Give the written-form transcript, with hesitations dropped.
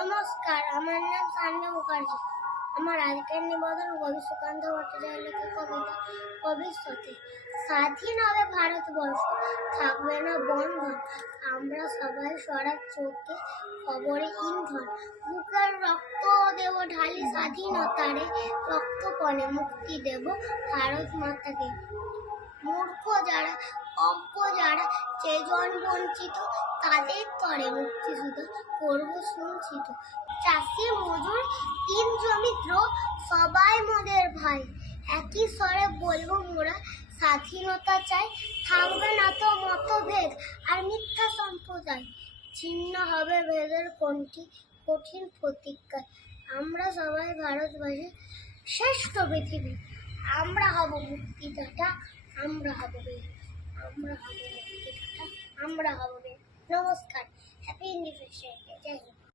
নমস্কার, আমার নাম সান্যা মুখার্জি। আমার আজকের নিবেদন কবি সুকান্ত ভট্টাচার্য লেখা কবিতা ভবিষ্যতে। স্বাধীন হবে ভারতবর্ষ, থাকবে না বন্ধন। আমরা সবাই সরার চোখে খবরে ইন্ধন। বুকের রক্ত দেব ঢালি স্বাধীনতারে, রক্তপণে মুক্তি দেব ভারত মাতাকে। মূর্খ যারা, অজ্ঞ যারা, চেতন বঞ্চিত, তাদের তরে মুক্তিযুদ্ধ করব সঞ্চিত। চাষি মজুর তিন জমিত্র সবাই মোদের ভাই, একই স্বরে বলবো মোরা স্বাধীনতা চাই। থাকবে না তো মতভেদ আর মিথ্যা সম্প্রদায়, ছিন্ন হবে ভেদের কোনটি কঠিন প্রতিজ্ঞায়। আমরা সবাই ভারতবাসী, শ্রেষ্ঠ পৃথিবী। আমরা হব মুক্তিদাতা, আমরা হব বীর, আমরা হব মুক্তিদাতা, আমরা হব বীর। নমস্কার, হ্যাপি ইন্ডিপেন্ডেন্স ডে। জয় হিন্দ।